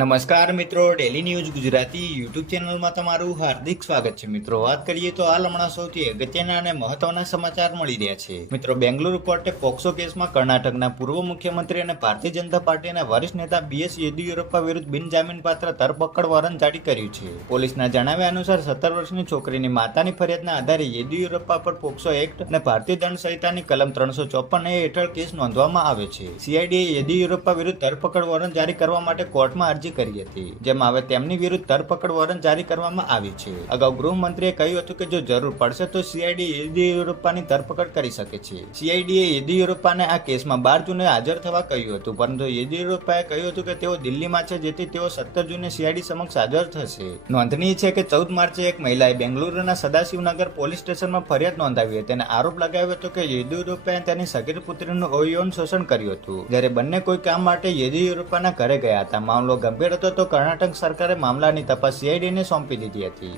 નમસ્કાર મિત્રો, daily news Gujarati YouTube ચેનલમાં તમારું હાર્દિક સ્વાગત છે. મિત્રો, વાત કરીએ તો હાલ હમણાં સૌથી અગત્યના અને મહત્વના સમાચાર મળી રહ્યા છે. મિત્રો, બેંગલુરુ કોર્ટે પોક્સો કેસમાં કર્ણાટકના પૂર્વ મુખ્યમંત્રી અને ભારતીય જનતા પાર્ટીના વરિષ્ઠ નેતા બીએસ યેદિયુરપ્પા વિરુદ્ધ બિનજામીનપાત્ર ધરપકડ વોરંટ જારી કર્યું છે. પોલીસના જણાવ્યા અનુસાર 17 વર્ષની છોકરીની માતાની ફરિયાદના આધારે યેદિયુરપ્પા પર પોક્સો એક્ટ અને ભારતીય દંડ સંહિતાની કલમ 354A હેઠળ કેસ નોંધવામાં આવ્યો છે. સીઆઈડીએ યેદિયુરપ્પા વિરુદ્ધ ધરપકડ વોરંટ જારી કરવા માટે કોર્ટમાં અરજી કરી હતી, જેમાં હવે તેમની વિરુદ્ધ ધરપકડ વોરંટ જારી કરવામાં આવી છે. અગાઉ ગૃહમંત્રીએ કહ્યું હતું કે જો જરૂર પડશે તો સીઆઈડી યેદિયુરપ્પાની ધરપકડ કરી શકે છે. સીઆઈડીએ યેદિયુરપ્પાને આ કેસમાં 12 જૂને હાજર થવા કહ્યું હતું, પરંતુ યેદિયુરપ્પાએ કહ્યું હતું કે તેઓ દિલ્હીમાં છે, જેથી તેઓ 17 જૂને સીઆઈડી સમક્ષ હાજર થશે. નોંધનીય છે કે 14 માર્ચે એક મહિલાએ બેંગલુરુના સદાશિવનગર પોલીસ સ્ટેશનમાં ફરિયાદ નોંધાવી હતી અને આરોપ લગાવ્યો હતો કે યેદિયુરપ્પાએ તેની સગીર પુત્રીનું યૌન શોષણ કર્યું હતું. જ્યારે બંને કોઈ કામ માટે યેદિયુરપ્પાના ઘરે ગયા હતા. મામલો ગંભીર હતો તો કર્ણાટક સરકારે મામલાની તપાસ સીઆઈડીને સોંપી દીધી હતી.